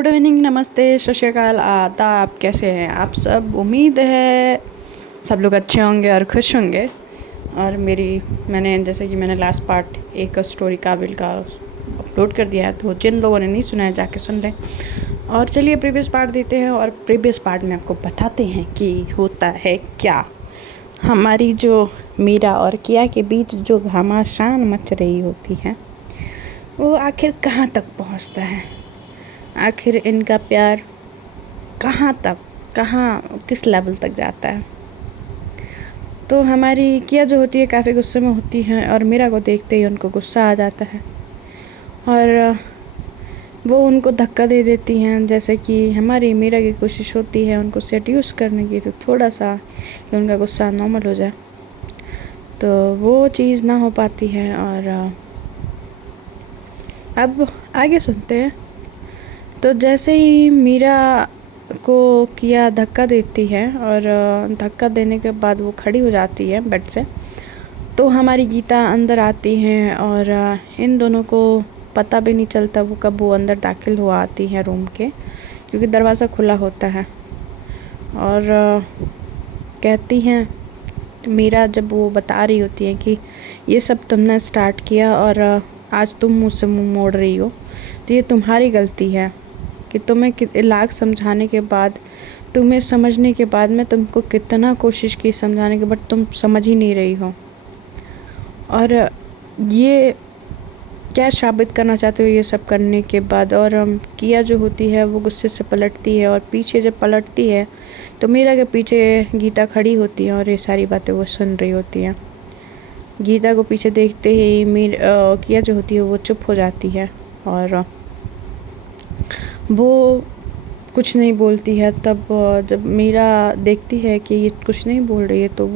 Good evening, नमस्ते, सत श्री अकाल, आदाब। कैसे हैं आप सब? उम्मीद है सब लोग अच्छे होंगे और खुश होंगे। और मैंने जैसे कि मैंने लास्ट पार्ट एक स्टोरी काबिल का अपलोड कर दिया है, तो जिन लोगों ने नहीं सुना है जाके सुन लें। और चलिए प्रीवियस पार्ट देते हैं, और प्रीवियस पार्ट में आपको बताते हैं कि होता है क्या। हमारी जो मीरा और किया के बीच जो घमासान मच रही होती है, वो आखिर कहाँ तक पहुँचता है। आखिर इनका प्यार किस लेवल तक जाता है। तो हमारी किया जो होती है काफ़ी गुस्से में होती है, और मीरा को देखते ही उनको गुस्सा आ जाता है और वो उनको धक्का दे देती हैं। जैसे कि हमारी मीरा की कोशिश होती है उनको सेड्यूस करने की, तो थोड़ा सा कि उनका गुस्सा नॉर्मल हो जाए, तो वो चीज़ ना हो पाती है। और अब आगे सुनते हैं। तो जैसे ही मीरा को किया धक्का देती है, और धक्का देने के बाद वो खड़ी हो जाती है बेड से, तो हमारी गीता अंदर आती हैं, और इन दोनों को पता भी नहीं चलता वो कब वो अंदर दाखिल हुआ आती हैं रूम के, क्योंकि दरवाज़ा खुला होता है। और कहती हैं मीरा, जब वो बता रही होती है कि ये सब तुमने स्टार्ट किया और आज तुम मुझसे मुँह मोड़ रही हो, तो ये तुम्हारी गलती है कि तुम्हें लाख समझाने के बाद, तुम्हें समझने के बाद, मैं तुमको कितना कोशिश की समझाने के बाद तुम समझ ही नहीं रही हो। और ये क्या साबित करना चाहते हो ये सब करने के बाद। और किया जो होती है वो गुस्से से पलटती है, और पीछे जब पलटती है तो मीरा के पीछे गीता खड़ी होती है, और ये सारी बातें वो सुन रही होती हैं। गीता को पीछे देखते ही किया जो होती है वो चुप हो जाती है, और वो कुछ नहीं बोलती है। तब जब मीरा देखती है कि ये कुछ नहीं बोल रही है, तो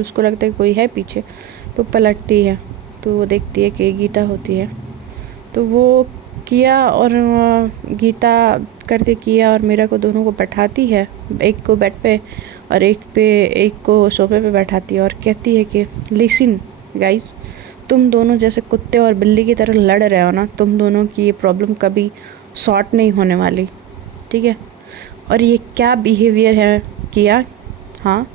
उसको लगता है कोई है पीछे, तो पलटती है, तो वो देखती है कि गीता होती है। तो वो किया और गीता करके किया और मीरा को दोनों को बैठाती है, एक को बेड पे और एक को सोफे पे बैठाती है, और कहती है कि लिसन गाइस, तुम दोनों जैसे कुत्ते और बिल्ली की तरह लड़ रहे हो ना, तुम दोनों की ये प्रॉब्लम कभी सॉर्ट नहीं होने वाली, ठीक है। और ये क्या बिहेवियर है किया, हाँ,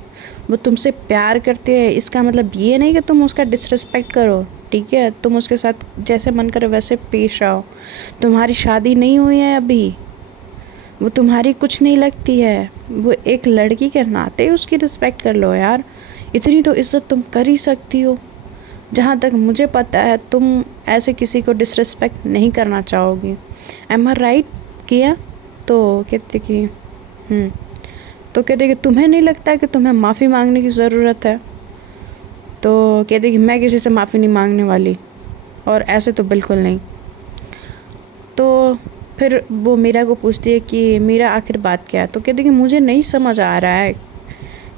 वो तुमसे प्यार करते हैं, इसका मतलब ये नहीं कि तुम उसका डिसरिस्पेक्ट करो, ठीक है। तुम उसके साथ जैसे मन करे वैसे पेश आओ। तुम्हारी शादी नहीं हुई है अभी, वो तुम्हारी कुछ नहीं लगती है, वो एक लड़की के नाते उसकी रिस्पेक्ट कर लो यार। इतनी तो इज्जत तुम कर ही सकती हो। जहाँ तक मुझे पता है तुम ऐसे किसी को डिसरिस्पेक्ट नहीं करना चाहोगी। एम आई राइट किया? तो कहते कि तो कहते कि तुम्हें नहीं लगता कि तुम्हें माफ़ी मांगने की ज़रूरत है? तो कहते कि मैं किसी से माफ़ी नहीं मांगने वाली, और ऐसे तो बिल्कुल नहीं। तो फिर वो मीरा को पूछती है कि मीरा आखिर बात क्या है। तो कहते कि मुझे नहीं समझ आ रहा है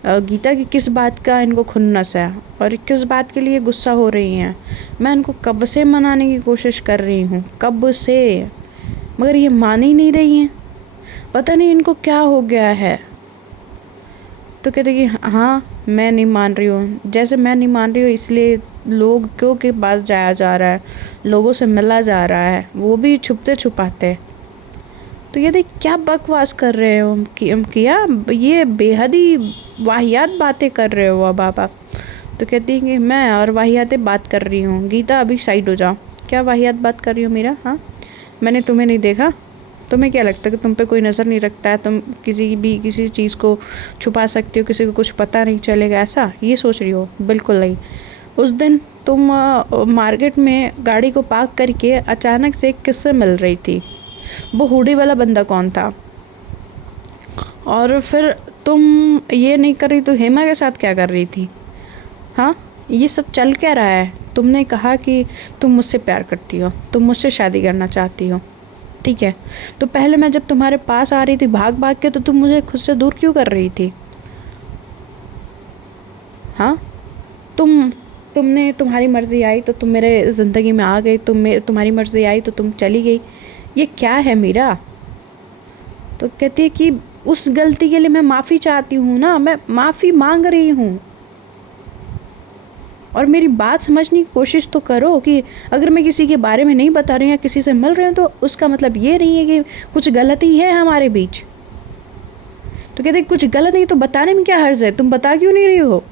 गीता की किस बात का इनको खुन्नस है, और किस बात के लिए गुस्सा हो रही हैं। मैं इनको कब से मनाने की कोशिश कर रही हूँ, कब से, मगर ये मान ही नहीं रही हैं। पता नहीं इनको क्या हो गया है। तो कहते कि हाँ, मैं नहीं मान रही हूँ। जैसे मैं नहीं मान रही हूँ, इसलिए लोगों के पास जाया जा रहा है, लोगों से मिला जा रहा है, वो भी छुपते छुपाते। तो ये देख क्या बकवास कर रहे हो किया, ये बेहद ही वाहियात बातें कर रहे हो अब आप। तो कहती है कि मैं और वाहियातें बात कर रही हूँ। गीता अभी साइड हो जाओ। क्या वाहियात बात कर रही हो मीरा? हाँ, मैंने तुम्हें नहीं देखा? तुम्हें क्या लगता है कि तुम पे कोई नज़र नहीं रखता है, तुम किसी चीज़ को छुपा सकती हो, किसी को कुछ पता नहीं चलेगा, ऐसा ये सोच रही हो? बिल्कुल नहीं। उस दिन तुम मार्केट में गाड़ी को पार्क करके अचानक से किससे मिल रही थी? वो हुडी वाला बंदा कौन था? और फिर तुम ये नहीं कर रही तो हेमा के साथ क्या कर रही थी? हाँ, ये सब चल क्या रहा है? तुमने कहा कि तुम मुझसे प्यार करती हो, तुम मुझसे शादी करना चाहती हो, ठीक है। तो पहले मैं जब तुम्हारे पास आ रही थी भाग भाग के, तो तुम मुझे खुद से दूर क्यों कर रही थी? हाँ, तुम्हारी मर्ज़ी आई तो तुम मेरे ज़िंदगी में आ गई, तुम्हारी मर्ज़ी आई तो तुम चली गई। ये क्या है मीरा? तो कहती है कि उस गलती के लिए मैं माफ़ी चाहती हूँ ना, मैं माफ़ी मांग रही हूँ। और मेरी बात समझने की कोशिश तो करो कि अगर मैं किसी के बारे में नहीं बता रही हूँ या किसी से मिल रही हूँ तो उसका मतलब ये नहीं है कि कुछ गलती है हमारे बीच। तो कहते कुछ गलत नहीं तो बताने में क्या हर्ज है, तुम बता क्यों नहीं रही हो।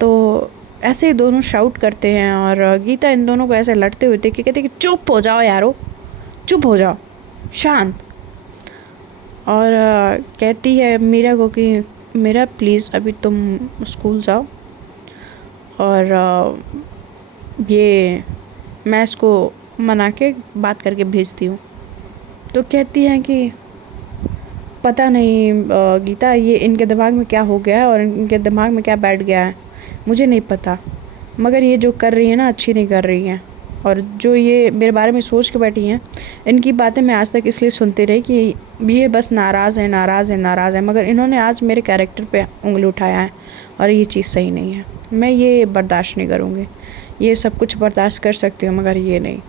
तो ऐसे ही दोनों शाउट करते हैं और गीता इन दोनों को ऐसे लड़ते हुए देख के कहते कि चुप हो जाओ यारो, चुप हो जाओ, शांत। और कहती है मीरा को कि मीरा प्लीज़ अभी तुम स्कूल जाओ और ये मैं इसको मना के बात करके भेजती हूँ। तो कहती हैं कि पता नहीं गीता, ये इनके दिमाग में क्या हो गया है और इनके दिमाग में क्या बैठ गया है मुझे नहीं पता, मगर ये जो कर रही है ना अच्छी नहीं कर रही हैं। और जो ये मेरे बारे में सोच के बैठी हैं, इनकी बातें मैं आज तक इसलिए सुनती रही कि ये बस नाराज़ है नाराज़ है नाराज़ है, मगर इन्होंने आज मेरे कैरेक्टर पे उंगली उठाया है और ये चीज़ सही नहीं है। मैं ये बर्दाश्त नहीं करूँगी। ये सब कुछ बर्दाश्त कर सकती हूँ मगर ये नहीं।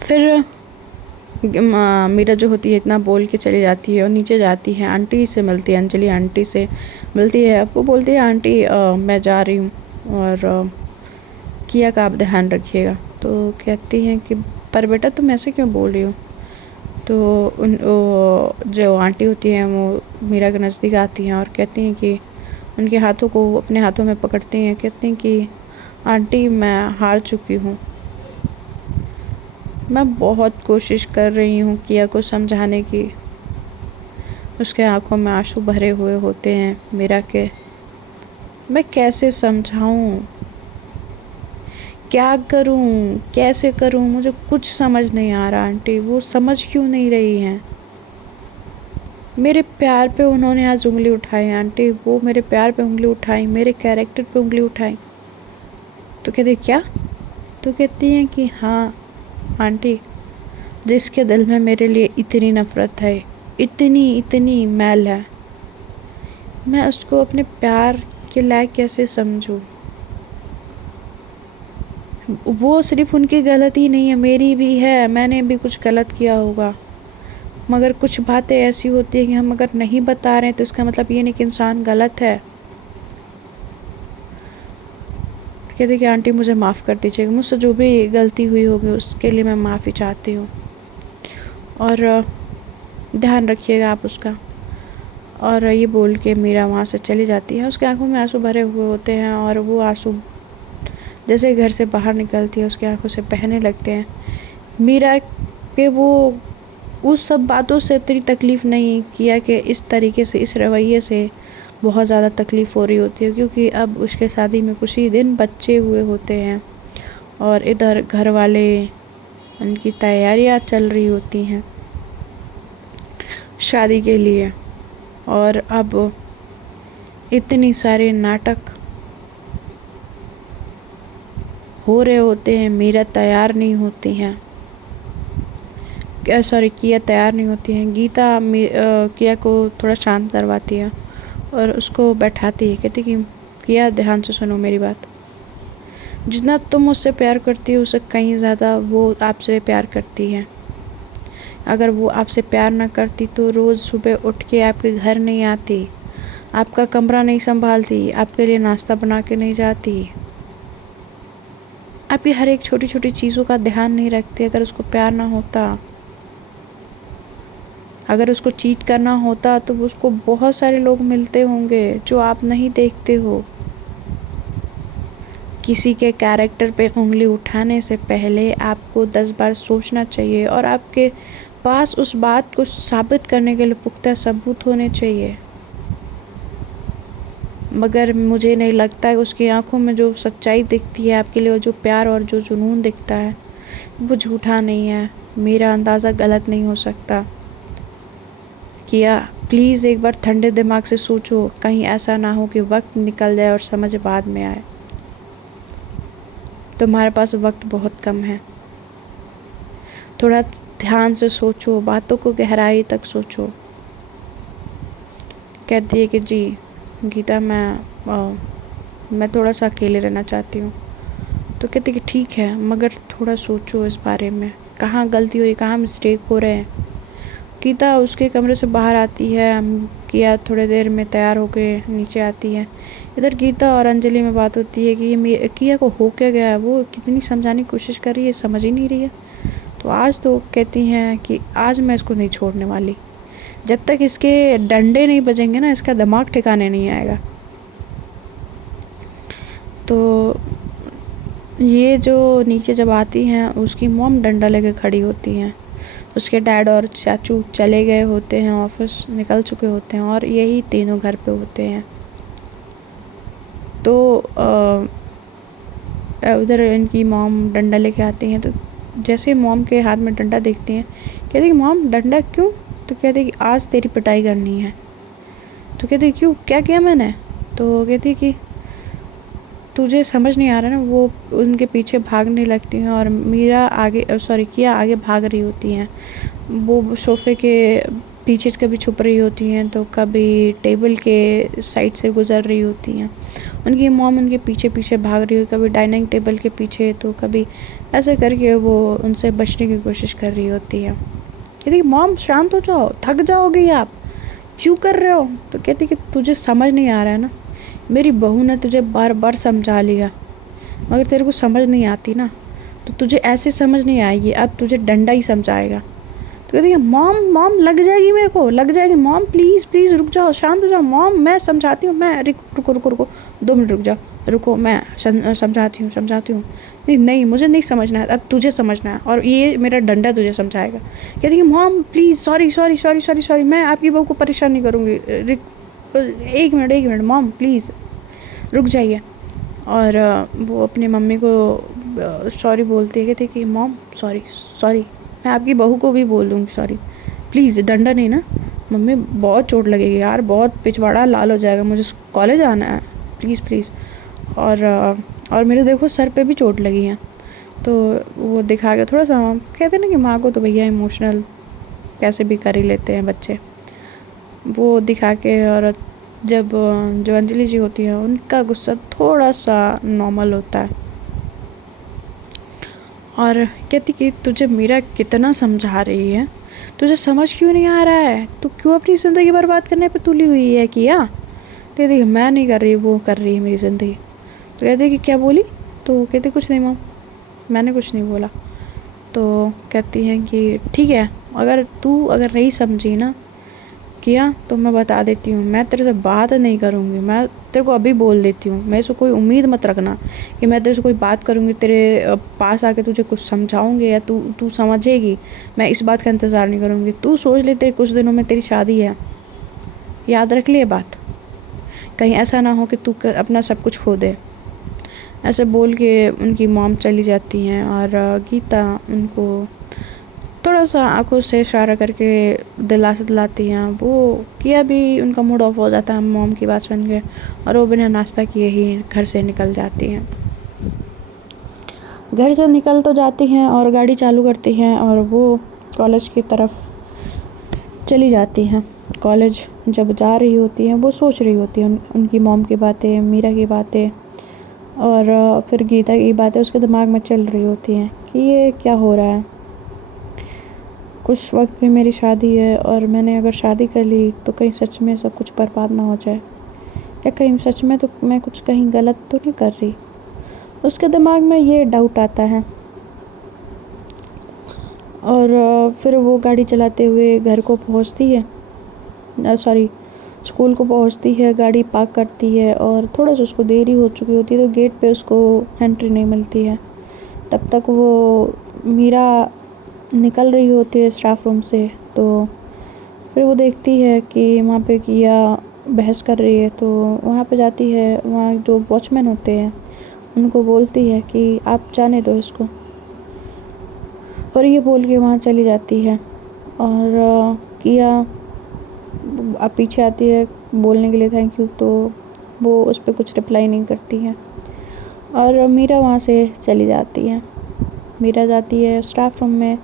फिर मीरा जो होती है इतना बोल के चली जाती है और नीचे जाती है, आंटी से मिलती है, अंजलि आंटी से मिलती है। वो बोलती है आंटी मैं जा रही हूँ और किया का आप ध्यान रखिएगा। तो कहती हैं कि पर बेटा तुम ऐसे क्यों बोल रही हो। तो जो आंटी होती हैं वो मीरा के नज़दीक आती हैं और कहती हैं कि उनके हाथों को अपने हाथों में पकड़ती हैं, कहती हैं कि आंटी मैं हार चुकी हूँ। मैं बहुत कोशिश कर रही हूँ किया को समझाने की, उसके आंखों में आंसू भरे हुए होते हैं मीरा के। मैं कैसे समझाऊँ, क्या करूँ, कैसे करूँ, मुझे कुछ समझ नहीं आ रहा। आंटी वो समझ क्यों नहीं रही हैं। मेरे प्यार पे उन्होंने आज उंगली उठाई आंटी, वो मेरे प्यार पे उंगली उठाई, मेरे कैरेक्टर पे उंगली उठाई। तो कहते क्या। तो कहती हैं कि हाँ आंटी, जिसके दिल में मेरे लिए इतनी नफ़रत है, इतनी मैल है, मैं उसको अपने प्यार के लायक कैसे समझूं। वो सिर्फ उनकी गलती नहीं है, मेरी भी है, मैंने भी कुछ गलत किया होगा, मगर कुछ बातें ऐसी होती हैं कि हम अगर नहीं बता रहे हैं तो इसका मतलब ये नहीं कि इंसान गलत है। कहते कि आंटी मुझे माफ़ कर दीजिएगा, मुझसे जो भी गलती हुई होगी उसके लिए मैं माफ़ी चाहती हूँ और ध्यान रखिएगा आप उसका। और ये बोल के मीरा वहाँ से चली जाती है। उसके आंखों में आंसू भरे हुए होते हैं और वो आंसू जैसे घर से बाहर निकलती है उसकी आंखों से बहने लगते हैं। मीरा के वो उस सब बातों से इतनी तकलीफ़ नहीं किया कि इस तरीके से, इस रवैये से बहुत ज़्यादा तकलीफ़ हो रही होती है, क्योंकि अब उसके शादी में कुछ ही दिन बच्चे हुए होते हैं और इधर घर वाले उनकी तैयारियां चल रही होती हैं शादी के लिए। और अब इतनी सारे नाटक हो रहे होते हैं, मीरा तैयार नहीं होती हैं, किया तैयार नहीं होती हैं। गीता किया को थोड़ा शांत करवाती है और उसको बैठाती है, कहती कि किया ध्यान से सुनो मेरी बात, जितना तुम मुझसे प्यार करती हो उससे कहीं ज़्यादा वो आपसे प्यार करती है। अगर वो आपसे प्यार ना करती तो रोज़ सुबह उठ के आपके घर नहीं आती, आपका कमरा नहीं संभालती, आपके लिए नाश्ता बना के नहीं जाती, आपकी हर एक छोटी छोटी चीज़ों का ध्यान नहीं रखती। अगर उसको प्यार ना होता, अगर उसको चीट करना होता तो उसको बहुत सारे लोग मिलते होंगे जो आप नहीं देखते हो। किसी के कैरेक्टर पे उंगली उठाने से पहले आपको 10 बार सोचना चाहिए और आपके पास उस बात को साबित करने के लिए पुख्ता सबूत होने चाहिए। मगर मुझे नहीं लगता कि उसकी आंखों में जो सच्चाई दिखती है आपके लिए, जो प्यार और जो जुनून दिखता है वो झूठा नहीं है। मेरा अंदाज़ा गलत नहीं हो सकता। किया प्लीज़ एक बार ठंडे दिमाग से सोचो, कहीं ऐसा ना हो कि वक्त निकल जाए और समझ बाद में आए। तुम्हारे पास वक्त बहुत कम है, थोड़ा ध्यान से सोचो, बातों को गहराई तक सोचो। कहती है कि जी गीता मैं थोड़ा सा अकेले रहना चाहती हूँ। तो कहती कि ठीक है, मगर थोड़ा सोचो इस बारे में, कहाँ गलती हुई, कहाँ मिस्टेक हो रहे हैं। गीता उसके कमरे से बाहर आती है। किया थोड़ी देर में तैयार होके नीचे आती है। इधर गीता और अंजलि में बात होती है कि ये किया को हो क्या गया है, वो कितनी समझाने की कोशिश कर रही है, समझ ही नहीं रही है। तो आज तो कहती हैं कि आज मैं इसको नहीं छोड़ने वाली, जब तक इसके डंडे नहीं बजेंगे ना, इसका दिमाग ठिकाने नहीं आएगा। तो ये जो नीचे जब आती हैं, उसकी मॉम डंडा लेके खड़ी होती हैं। उसके डैड और चाचू चले गए होते हैं, ऑफिस निकल चुके होते हैं और यही तीनों घर पे होते हैं। तो उधर इनकी मॉम डंडा लेके आती हैं। तो जैसे मॉम के हाथ में डंडा देखती हैं, कहती कि मॉम डंडा क्यों? तो कहती कि आज तेरी पिटाई करनी है। तो कहती क्यों, क्या किया मैंने? तो कहती कि तुझे समझ नहीं आ रहा ना। वो उनके पीछे भागने लगती हैं और मीरा आगे, सॉरी किया आगे भाग रही होती हैं। वो सोफ़े के पीछे कभी छुप रही होती हैं, तो कभी टेबल के साइड से गुज़र रही होती हैं। उनकी मॉम उनके पीछे पीछे भाग रही हो, कभी डाइनिंग टेबल के पीछे, तो कभी ऐसे करके वो उनसे बचने की कोशिश कर रही होती है। कहती मॉम शांत हो जाओ, थक जाओगे आप, क्यों कर रहे हो? तो कहती कि तुझे समझ नहीं आ रहा है ना, मेरी बहू ने तुझे बार बार समझा लिया, मगर तेरे को समझ नहीं आती ना, तो तुझे ऐसे समझ नहीं आएगी, अब तुझे डंडा ही समझाएगा। तो कहती है मॉम मॉम लग जाएगी, मेरे को लग जाएगी, मॉम प्लीज़ प्लीज़ रुक जाओ, शांत हो जाओ मॉम, मैं समझाती हूँ, मैं रुको रुको रुको 2 मिनट रुक जाओ, रुको मैं समझाती हूँ। नहीं मुझे नहीं समझना है, अब तुझे समझना है और ये मेरा डंडा तुझे समझाएगा। कहती है मॉम प्लीज़, सॉरी, मैं आपकी बहू को परेशान नहीं करूँगी, एक मिनट मॉम प्लीज़ रुक जाइए। और वो अपनी मम्मी को सॉरी बोलती है, कहती कि मॉम सॉरी, मैं आपकी बहू को भी बोल दूँगी सॉरी, प्लीज़ डंडा नहीं ना मम्मी, बहुत चोट लगेगी यार, बहुत पिछवाड़ा लाल हो जाएगा, मुझे कॉलेज आना है, प्लीज़। और मेरे देखो सर पे भी चोट लगी है। तो वो दिखा के थोड़ा सा, कहते हैं ना कि माँ को तो भैया इमोशनल कैसे भी कर ही लेते हैं बच्चे, वो दिखा के। और जब जो अंजलि जी होती है, उनका गुस्सा थोड़ा सा नॉर्मल होता है और कहती कि तुझे मीरा कितना समझा रही है, तुझे समझ क्यों नहीं आ रहा है, तू क्यों अपनी ज़िंदगी बर्बाद करने पे तुली हुई है किया? तो कहती मैं नहीं कर रही, वो कर रही है मेरी ज़िंदगी। तो कहती कि क्या बोली? तो कहती कुछ नहीं मॉम, मैंने कुछ नहीं बोला। तो कहती हैं कि ठीक है, अगर नहीं समझी ना किया, तो मैं बता देती हूँ, मैं तेरे से बात नहीं करूँगी, मैं तेरे को अभी बोल देती हूँ, मेरे से कोई उम्मीद मत रखना कि मैं तेरे से कोई बात करूँगी, तेरे पास आके तुझे कुछ समझाऊँगी या तू समझेगी, मैं इस बात का इंतज़ार नहीं करूँगी। तू सोच ले, तेरे कुछ दिनों में तेरी शादी है, याद रख ले बात, कहीं ऐसा ना हो कि तू अपना सब कुछ खो दे। ऐसे बोल के उनकी मॉम चली जाती हैं और गीता उनको थोड़ा सा आंखों से इशारा करके दिलासा दिलाती हैं। वो किया भी उनका मूड ऑफ हो जाता है मॉम की बात सुन के, और वो बिना नाश्ता किए ही घर से निकल जाती हैं। घर से निकल तो जाती हैं और गाड़ी चालू करती हैं और वो कॉलेज की तरफ चली जाती हैं। कॉलेज जब जा रही होती हैं, वो सोच रही होती हैं उनकी मॉम की बातें, मीरा की बातें और फिर गीता की बातें उसके दिमाग में चल रही होती हैं कि ये क्या हो रहा है। कुछ वक्त में मेरी शादी है और मैंने अगर शादी कर ली तो कहीं सच में सब कुछ बर्बाद ना हो जाए, या कहीं सच में तो मैं कुछ कहीं गलत तो नहीं कर रही। उसके दिमाग में ये डाउट आता है और फिर वो गाड़ी चलाते हुए घर को पहुंचती है, स्कूल को पहुंचती है, गाड़ी पार्क करती है और थोड़ा सा उसको देरी हो चुकी होती है, तो गेट पे उसको एंट्री नहीं मिलती है। तब तक वो मीरा निकल रही होती है स्टाफ रूम से, तो फिर वो देखती है कि वहाँ पे किया बहस कर रही है। तो वहाँ पे जाती है, वहाँ जो वॉचमैन होते हैं उनको बोलती है कि आप जाने दो इसको, और ये बोल के वहाँ चली जाती है। और किया अब पीछे आती है बोलने के लिए थैंक यू, तो वो उस पर कुछ रिप्लाई नहीं करती है और मीरा वहाँ से चली जाती है। मीरा जाती है स्टाफ रूम में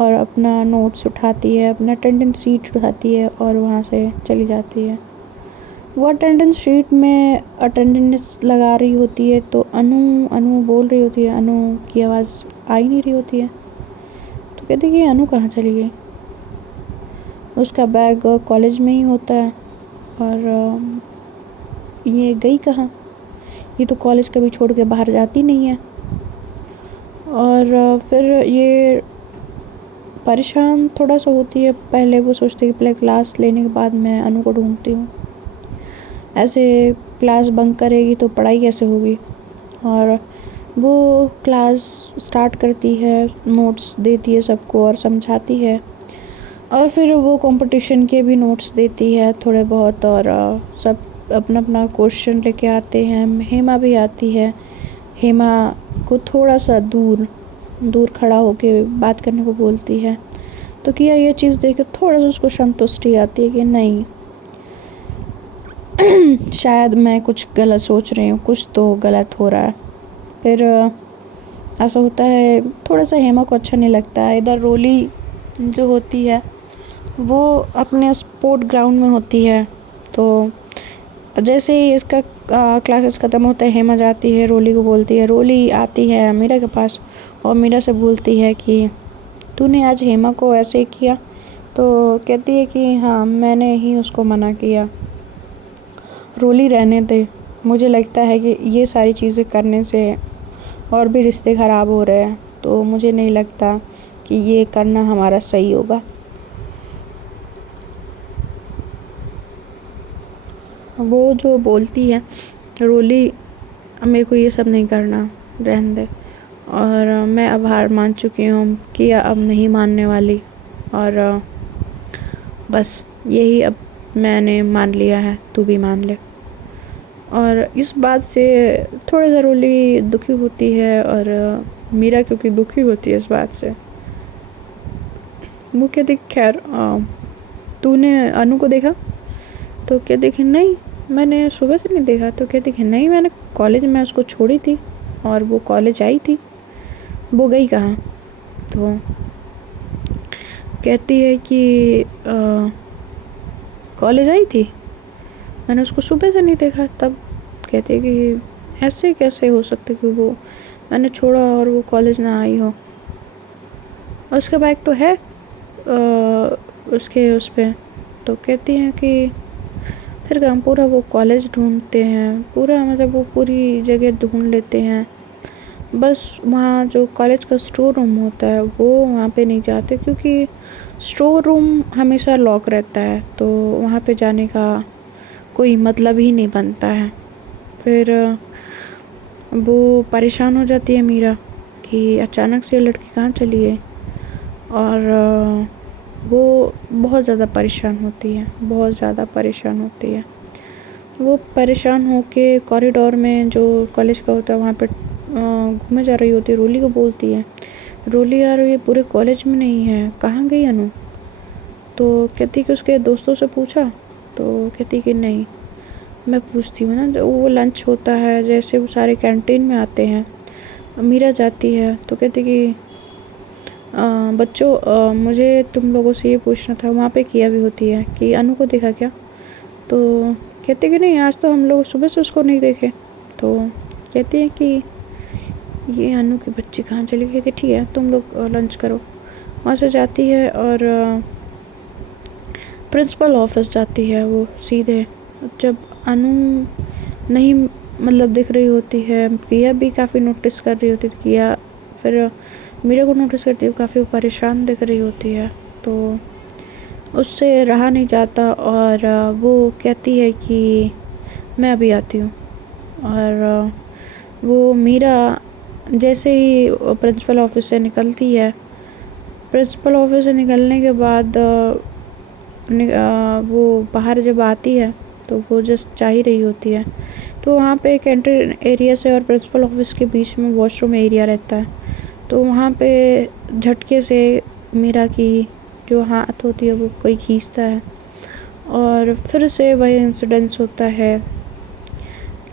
और अपना नोट्स उठाती है, अपना अटेंडेंस शीट उठाती है और वहाँ से चली जाती है। वो अटेंडेंस शीट में अटेंडेंस लगा रही होती है, तो अनु बोल रही होती है, अनु की आवाज़ आ ही नहीं रही होती है। तो कहती कि अनु कहाँ चली गई? उसका बैग कॉलेज में ही होता है। और ये गई कहाँ? ये तो कॉलेज कभी छोड़ के बाहर जाती नहीं है। और फिर ये परेशान थोड़ा सा होती है। पहले वो सोचती है कि पहले क्लास लेने के बाद मैं अनु को ढूंढती हूँ। ऐसे क्लास बंक करेगी तो पढ़ाई कैसे होगी? और वो क्लास स्टार्ट करती है, नोट्स देती है सबको और समझाती है। और फिर वो कंपटीशन के भी नोट्स देती है थोड़े बहुत। और सब अपना अपना क्वेश्चन लेके आते हैं। हेमा भी आती है। हेमा को थोड़ा सा दूर दूर खड़ा होके बात करने को बोलती है। तो किया ये चीज़ देख के थोड़ा सा उसको संतुष्टि आती है कि नहीं, शायद मैं कुछ गलत सोच रही हूँ, कुछ तो गलत हो रहा है। फिर ऐसा होता है, थोड़ा सा हेमा को अच्छा नहीं लगता है। इधर रोली जो होती है वो अपने स्पोर्ट ग्राउंड में होती है। तो जैसे ही इसका क्लासेस ख़त्म होता है, हेमा जाती है, रोली को बोलती है। रोली आती है मीरा के पास और मीरा से बोलती है कि तूने आज हेमा को ऐसे ही किया? तो कहती है कि हाँ, मैंने ही उसको मना किया। रोली रहने दे, मुझे लगता है कि ये सारी चीज़ें करने से और भी रिश्ते ख़राब हो रहे हैं, तो मुझे नहीं लगता कि ये करना हमारा सही होगा। वो जो बोलती है रोली, मेरे को ये सब नहीं करना, रहने दे, और मैं अब हार मान चुकी हूँ कि अब नहीं मानने वाली। और बस यही अब मैंने मान लिया है, तू भी मान ले। और इस बात से थोड़ा सा रोली दुखी होती है। और मीरा क्योंकि दुखी होती है इस बात से, वो कहती खैर तूने अनु को देखा? तो कहती कि नहीं, मैंने सुबह से नहीं देखा। तो कहती कि नहीं, मैंने कॉलेज में उसको छोड़ी थी और वो कॉलेज आई थी। वो गई कहाँ? तो कहती है कि कॉलेज आई थी, मैंने उसको सुबह से नहीं देखा। तब कहती है कि ऐसे कैसे हो सकता कि वो मैंने छोड़ा और वो कॉलेज ना आई हो, और उसका बैग तो है उसके उस पर। तो कहती हैं कि फिर हम पूरा वो कॉलेज ढूंढते हैं, पूरा मतलब वो पूरी जगह ढूंढ लेते हैं, बस वहाँ जो कॉलेज का स्टोर रूम होता है वो वहाँ पे नहीं जाते, क्योंकि स्टोर रूम हमेशा लॉक रहता है, तो वहाँ पे जाने का कोई मतलब ही नहीं बनता है। फिर वो परेशान हो जाती है मीरा कि अचानक से लड़की कहाँ चली गई। और वो बहुत ज़्यादा परेशान होती है, बहुत ज़्यादा परेशान होती है। वो परेशान होके कॉरिडोर में जो कॉलेज का होता है वहाँ पे घूमे जा रही होती है। रोली को बोलती है, रोली यार ये पूरे कॉलेज में नहीं है, कहाँ गई अनु? तो कहती कि उसके दोस्तों से पूछा? तो कहती कि नहीं, मैं पूछती हूँ ना। जब वो लंच होता है, जैसे वो सारे कैंटीन में आते हैं, मीरा जाती है तो कहती कि बच्चों मुझे तुम लोगों से ये पूछना था। वहाँ पे किया भी होती है कि अनु को देखा क्या? तो कहते कि नहीं, आज तो हम लोग सुबह से उसको नहीं देखे। तो कहती है कि ये अनु की बच्ची कहाँ चली गई थी, ठीक है तुम लोग लंच करो। वहाँ से जाती है और प्रिंसिपल ऑफिस जाती है वो सीधे। जब अनु नहीं मतलब दिख रही होती है, किया भी काफ़ी नोटिस कर रही होती है। किया फिर मीरा को नोटिस करती है, काफ़ी परेशान दिख रही होती है, तो उससे रहा नहीं जाता और वो कहती है कि मैं अभी आती हूँ। और वो मीरा जैसे ही प्रिंसिपल ऑफिस से निकलती है, प्रिंसिपल ऑफिस से निकलने के बाद वो बाहर जब आती है तो वो जस्ट जा ही रही होती है, तो वहाँ पे एक एंट्री एरिया से और प्रिंसिपल ऑफिस के बीच में वॉशरूम एरिया रहता है। तो वहाँ पे झटके से मीरा की जो हाथ होती है वो कोई खींचता है और फिर से वही इंसिडेंस होता है।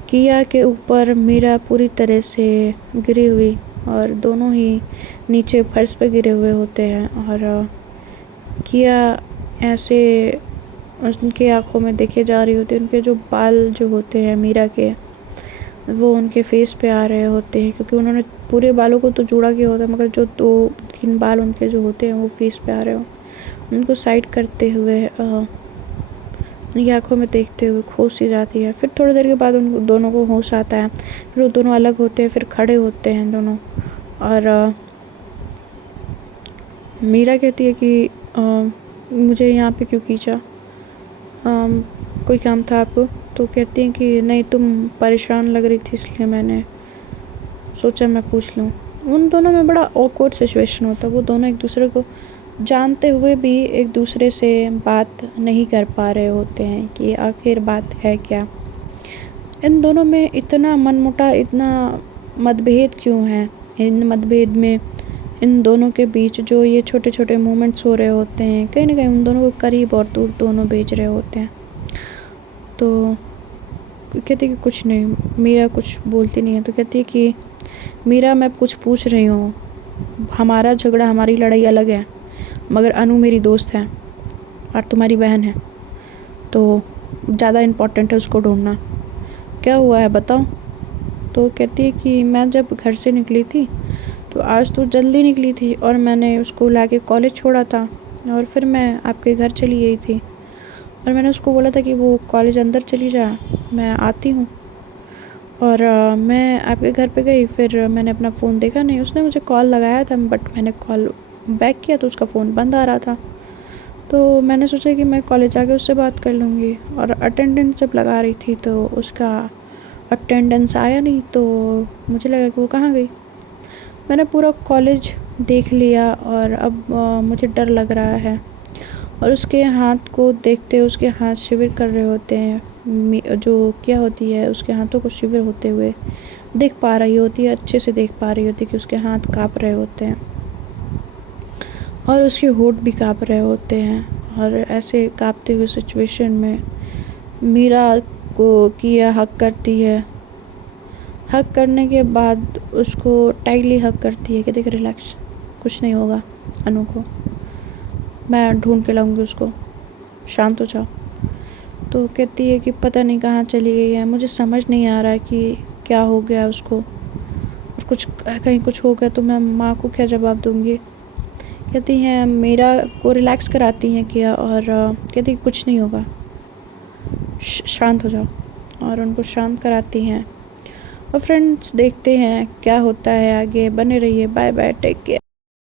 किया के ऊपर मीरा पूरी तरह से गिरी हुई और दोनों ही नीचे फर्श पे गिरे हुए होते हैं। और किया ऐसे उनके आँखों में देखे जा रही होती है। उनके जो बाल जो होते हैं मीरा के, वो उनके फेस पे आ रहे होते हैं, क्योंकि उन्होंने पूरे बालों को तो जूड़ा किया होता है, मगर जो 2-3 बाल उनके जो होते हैं वो फेस पे आ रहे हो। उनको साइड करते हुए उनकी आँखों में देखते हुए होश सी जाती है। फिर थोड़ी देर के बाद उन दोनों को होश आता है। फिर वो दोनों अलग होते हैं, फिर खड़े होते हैं दोनों। और मीरा कहती है कि मुझे यहाँ पे क्यों खींचा, कोई काम था आपको? तो कहती हैं कि नहीं, तुम परेशान लग रही थी इसलिए मैंने सोचा मैं पूछ लूँ। उन दोनों में बड़ा ऑकवर्ड सिचुएशन होता है। वो दोनों एक दूसरे को जानते हुए भी एक दूसरे से बात नहीं कर पा रहे होते हैं कि आखिर बात है क्या। इन दोनों में इतना मनमुटाव, इतना मतभेद क्यों है? इन मतभेद में इन दोनों के बीच जो ये छोटे छोटे मोमेंट्स हो रहे होते हैं, कहीं ना कहीं उन दोनों को करीब और दूर दोनों भेज रहे होते हैं। तो कहती है कि कुछ नहीं, मीरा कुछ बोलती नहीं है। तो कहती है कि मीरा, मैं कुछ पूछ रही हूँ, हमारा झगड़ा, हमारी लड़ाई अलग है, मगर अनु मेरी दोस्त है और तुम्हारी बहन है, तो ज़्यादा इम्पोर्टेंट है उसको ढूंढना। क्या हुआ है बताओ? तो कहती है कि मैं जब घर से निकली थी तो आज तो जल्दी निकली थी और मैंने उसको लाके कॉलेज छोड़ा था और फिर मैं आपके घर चली गई थी और मैंने उसको बोला था कि वो कॉलेज अंदर चली जा, मैं आती हूँ। और मैं आपके घर पे गई, फिर मैंने अपना फ़ोन देखा नहीं। उसने मुझे कॉल लगाया था बट मैंने कॉल बैक किया तो उसका फ़ोन बंद आ रहा था। तो मैंने सोचा कि मैं कॉलेज आके उससे बात कर लूँगी। और अटेंडेंस जब लगा रही थी तो उसका अटेंडेंस आया नहीं, तो मुझे लगा कि वो कहाँ गई। मैंने पूरा कॉलेज देख लिया और अब मुझे डर लग रहा है। और उसके हाथ को देखते, उसके हाथ शिविर कर रहे होते हैं। जो क्या होती है, उसके हाथों को शिविर होते हुए देख पा रही होती है, अच्छे से देख पा रही होती है कि उसके हाथ काँप रहे होते हैं और उसके होंठ भी काँप रहे होते हैं। और ऐसे काँपते हुए सिचुएशन में मीरा को किया हक करती है। हक करने के बाद उसको टाइटली हक करती है कि देख रिलैक्स, कुछ नहीं होगा अनु को, मैं ढूंढ के लाऊंगी उसको, शांत हो जाओ। तो कहती है कि पता नहीं कहाँ चली गई है, मुझे समझ नहीं आ रहा है कि क्या हो गया उसको, और कहीं कुछ हो गया तो मैं माँ को क्या जवाब दूँगी। कहती हैं मीरा को रिलैक्स कराती हैं किया और कहती कुछ नहीं होगा, शांत हो जाओ, और उनको शांत कराती हैं। और फ्रेंड्स, देखते हैं क्या होता है आगे। बने रहिए। Bye bye, take care.